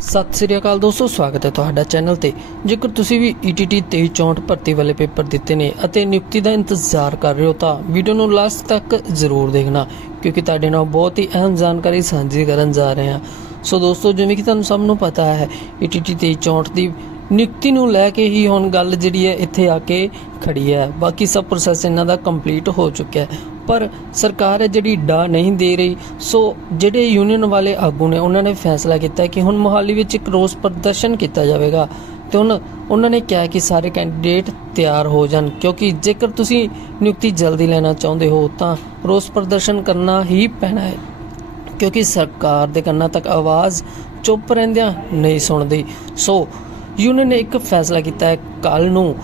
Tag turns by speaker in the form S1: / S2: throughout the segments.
S1: ਸਤਿ ਸ੍ਰੀ ਅਕਾਲ ਦੋਸਤੋ, ਸਵਾਗਤ ਹੈ ਤੁਹਾਡਾ ਚੈਨਲ ਤੇ। ਜੇਕਰ ਤੁਸੀਂ ਵੀ E ETT 2364 ਭਰਤੀ ਵਾਲੇ ਪੇਪਰ ਦਿੱਤੇ ਨੇ ਅਤੇ ਨਿਯੁਕਤੀ ਦਾ ਇੰਤਜ਼ਾਰ ਕਰ ਰਹੇ ਹੋ ਤਾਂ ਵੀਡੀਓ ਨੂੰ ਲਾਸਟ ਤੱਕ ਜ਼ਰੂਰ ਦੇਖਣਾ, ਕਿਉਂਕਿ ਤੁਹਾਡੇ ਨਾਲ ਬਹੁਤ ਹੀ ਅਹਿਮ ਜਾਣਕਾਰੀ ਸਾਂਝੀ ਕਰਨ ਜਾ ਰਹੇ ਹਾਂ। ਸੋ ਦੋਸਤੋ, ਜਿਵੇਂ ਕਿ ਤੁਹਾਨੂੰ ਸਭ ਨੂੰ ਪਤਾ ਹੈ E ETT 2364 ਦੀ ਨਿਯੁਕਤੀ ਨੂੰ ਲੈ ਕੇ ਹੀ ਹੁਣ ਗੱਲ ਜਿਹੜੀ ਹੈ ਇੱਥੇ ਆ ਕੇ ਖੜੀ ਹੈ। ਬਾਕੀ ਸਭ ਪ੍ਰੋਸੈਸ ਇਹਨਾਂ ਦਾ ਕੰਪਲੀਟ ਹੋ ਚੁੱਕਿਆ ਹੈ। ਪਰ ਸਰਕਾਰ ਹੈ ਜਿਹੜੀ ਡਾ ਨਹੀਂ ਦੇ ਰਹੀ, ਸੋ ਜਿਹੜੇ ਯੂਨੀਅਨ ਵਾਲੇ ਆਗੂ ਨੇ, ਉਹਨਾਂ ਨੇ ਫੈਸਲਾ ਕੀਤਾ ਕਿ ਹੁਣ ਮੁਹਾਲੀ ਵਿੱਚ ਇੱਕ ਰੋਸ ਪ੍ਰਦਰਸ਼ਨ ਕੀਤਾ ਜਾਵੇਗਾ। ਤੇ ਹੁਣ ਉਹਨਾਂ ਨੇ ਕਿਹਾ ਕਿ ਸਾਰੇ ਕੈਂਡੀਡੇਟ ਤਿਆਰ ਹੋ ਜਾਣ, ਕਿਉਂਕਿ ਜੇਕਰ ਤੁਸੀਂ ਨਿਯੁਕਤੀ ਜਲਦੀ ਲੈਣਾ ਚਾਹੁੰਦੇ ਹੋ, ਤਾਂ ਰੋਸ ਪ੍ਰਦਰਸ਼ਨ ਕਰਨਾ ਹੀ ਪੈਣਾ ਹੈ। ਕਿਉਂਕਿ ਸਰਕਾਰ ਦੇ ਕੰਨਾਂ ਤੱਕ ਆਵਾਜ਼ ਚੁੱਪ ਰਹਿੰਦਿਆਂ ਨਹੀਂ ਸੁਣਦੀ। ਸੋ ਯੂਨੀਅਨ ਨੇ ਇੱਕ ਫੈਸਲਾ ਕੀਤਾ ਹੈ ਕੱਲ ਨੂੰ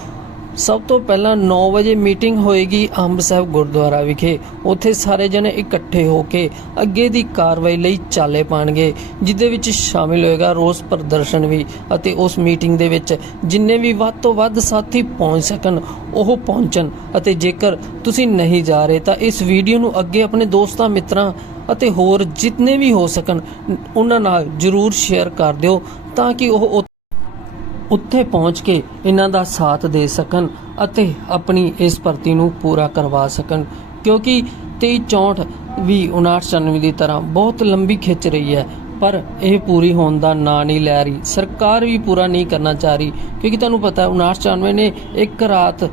S1: ਸਭ ਤੋਂ ਪਹਿਲਾਂ 9 ਵਜੇ ਮੀਟਿੰਗ ਹੋਏਗੀ ਅੰਬ ਸਾਹਿਬ ਗੁਰਦੁਆਰਾ ਵਿਖੇ। ਉੱਥੇ ਸਾਰੇ ਜਣੇ ਇਕੱਠੇ ਹੋ ਕੇ ਅੱਗੇ ਦੀ ਕਾਰਵਾਈ ਲਈ ਚਾਲੇ ਪਾਣਗੇ, ਜਿਦੇ ਵਿੱਚ ਸ਼ਾਮਿਲ ਹੋਏਗਾ ਰੋਸ ਪ੍ਰਦਰਸ਼ਨ ਵੀ ਅਤੇ ਉਸ ਮੀਟਿੰਗ ਦੇ ਵਿੱਚ ਜਿੰਨੇ ਵੀ ਵੱਧ ਤੋਂ ਵੱਧ ਸਾਥੀ ਪਹੁੰਚ ਸਕਣ, ਉਹ ਪਹੁੰਚਣ। ਅਤੇ ਜੇਕਰ ਤੁਸੀਂ ਨਹੀਂ ਜਾ ਰਹੇ ਤਾਂ ਇਸ ਵੀਡੀਓ ਨੂੰ ਅੱਗੇ ਆਪਣੇ ਦੋਸਤਾਂ, ਮਿੱਤਰਾਂ ਅਤੇ ਹੋਰ ਜਿੰਨੇ ਵੀ ਹੋ ਸਕਣ, ਉਹਨਾਂ ਨਾਲ ਜਰੂਰ ਸ਼ੇਅਰ ਕਰ ਦਿਓ ਤਾਂ ਕਿ ਉਹ ਉੱਥੇ ਪਹੁੰਚ ਕੇ ਇਹਨਾਂ ਦਾ ਸਾਥ ਦੇ ਸਕਣ ਅਤੇ ਆਪਣੀ ਇਸ ਭਰਤੀ ਨੂੰ ਪੂਰਾ ਕਰਵਾ ਸਕਣ। ਕਿਉਂਕਿ 2364 ਵੀ 5994 ਦੀ ਤਰ੍ਹਾਂ ਬਹੁਤ ਲੰਬੀ ਖਿੱਚ ਰਹੀ ਹੈ, ਪਰ ਇਹ ਪੂਰੀ ਹੋਣ ਦਾ ਨਾਂ ਨਹੀਂ ਲੈ ਰਹੀ। ਸਰਕਾਰ ਵੀ ਪੂਰਾ ਨਹੀਂ ਕਰਨਾ ਚਾਹ ਰਹੀ, ਕਿਉਂਕਿ ਤੁਹਾਨੂੰ ਪਤਾ ਹੈ 5994 ਨੇ ਇੱਕ ਰਾਤ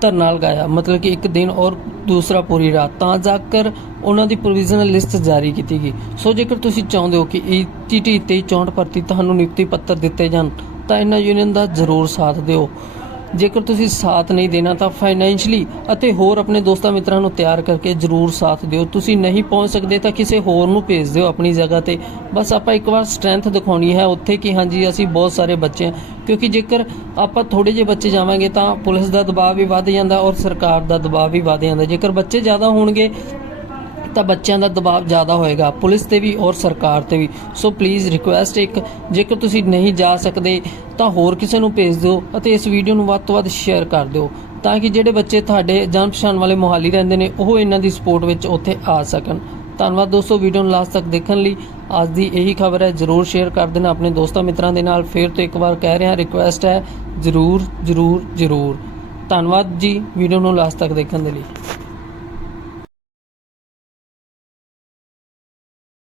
S1: ਧਰਨਾ ਲਗਾਇਆ, ਮਤਲਬ ਕਿ ਇੱਕ ਦਿਨ ਔਰ ਦੂਸਰਾ ਪੂਰੀ ਰਾਤ। ਤਾਂ ਜਾ ਕਰ ਉਹਨਾਂ ਦੀ ਪ੍ਰੋਵੀਜ਼ਨਲ ਲਿਸਟ ਜਾਰੀ ਕੀਤੀ ਗਈ। ਸੋ ਜੇਕਰ ਤੁਸੀਂ ਚਾਹੁੰਦੇ ਹੋ ਕਿ ਇਹ ਟੀਟੀ 2364 ਭਰਤੀ ਤੁਹਾਨੂੰ ਨਿਯੁਕਤੀ ਪੱਤਰ ਦਿੱਤੇ ਜਾਣ ਤਾਂ ਇਹਨਾਂ ਯੂਨੀਅਨ ਦਾ ਜ਼ਰੂਰ ਸਾਥ ਦਿਓ। ਜੇਕਰ ਤੁਸੀਂ ਸਾਥ ਨਹੀਂ ਦੇਣਾ ਤਾਂ ਫਾਈਨੈਂਸ਼ਲੀ ਅਤੇ ਹੋਰ ਆਪਣੇ ਦੋਸਤਾਂ ਮਿੱਤਰਾਂ ਨੂੰ ਤਿਆਰ ਕਰਕੇ ਜ਼ਰੂਰ ਸਾਥ ਦਿਓ। ਤੁਸੀਂ ਨਹੀਂ ਪਹੁੰਚ ਸਕਦੇ ਤਾਂ ਕਿਸੇ ਹੋਰ ਨੂੰ ਭੇਜ ਦਿਓ ਆਪਣੀ ਜਗ੍ਹਾ ਤੇ। ਬਸ ਆਪਾਂ ਇੱਕ ਵਾਰ ਸਟਰੈਂਥ ਦਿਖਾਉਣੀ ਹੈ ਉੱਥੇ ਕਿ ਹਾਂਜੀ, ਅਸੀਂ ਬਹੁਤ ਸਾਰੇ ਬੱਚੇ ਹਾਂ। ਕਿਉਂਕਿ ਜੇਕਰ ਆਪਾਂ ਥੋੜੇ ਜਿਹੇ ਬੱਚੇ ਜਾਵਾਂਗੇ ਤਾਂ ਪੁਲਿਸ ਦਾ ਦਬਾਅ ਵੀ ਵੱਧ ਜਾਂਦਾ ਔਰ ਸਰਕਾਰ ਦਾ ਦਬਾਅ ਵੀ ਵੱਧ ਜਾਂਦਾ। ਜੇਕਰ ਬੱਚੇ ਜ਼ਿਆਦਾ ਹੋਣਗੇ ਤਾਂ ਬੱਚਿਆਂ ਦਾ ਦਬਾਅ ਜ਼ਿਆਦਾ ਹੋਏਗਾ। ਪੁਲਿਸ ਤੇ ਵੀ ਔਰ ਸਰਕਾਰ ਤੇ ਵੀ। ਸੋ ਪਲੀਜ਼ ਰਿਕੁਐਸਟ ਇੱਕ, ਜੇਕਰ ਤੁਸੀਂ ਨਹੀਂ ਜਾ ਸਕਦੇ, ਤਾਂ ਹੋਰ ਕਿਸੇ ਨੂੰ ਭੇਜ ਦਿਓ ਅਤੇ ਇਸ ਵੀਡੀਓ ਨੂੰ ਵੱਧ ਤੋਂ ਵੱਧ ਸ਼ੇਅਰ ਕਰ ਦਿਓ, ਤਾਂ ਕਿ ਜਿਹੜੇ ਬੱਚੇ ਤੁਹਾਡੇ ਜਾਣ ਪਛਾਣ ਵਾਲੇ ਮੋਹਾਲੀ ਰਹਿੰਦੇ ਨੇ, ਉਹ ਇਹਨਾਂ ਦੀ ਸਪੋਰਟ ਵਿੱਚ ਉੱਥੇ ਆ ਸਕਣ। ਧੰਨਵਾਦ ਦੋਸਤੋ ਵੀਡੀਓ ਨੂੰ ਲਾਸਟ ਤੱਕ ਦੇਖਣ ਲਈ। ਅੱਜ ਦੀ ਇਹੀ ਖਬਰ ਹੈ, ਜਰੂਰ ਸ਼ੇਅਰ ਕਰ ਦੇਣਾ ਆਪਣੇ ਦੋਸਤਾਂ ਮਿੱਤਰਾਂ ਦੇ ਨਾਲ। ਫਿਰ ਤੋਂ ਇੱਕ ਵਾਰ ਕਹਿ ਰਿਹਾ ਰਿਕੁਐਸਟ ਹੈ, ਜਰੂਰ ਜਰੂਰ ਜਰੂਰ। ਧੰਨਵਾਦ ਜੀ ਵੀਡੀਓ ਨੂੰ ਲਾਸਟ ਤੱਕ ਦੇਖਣ ਦੇ ਲਈ।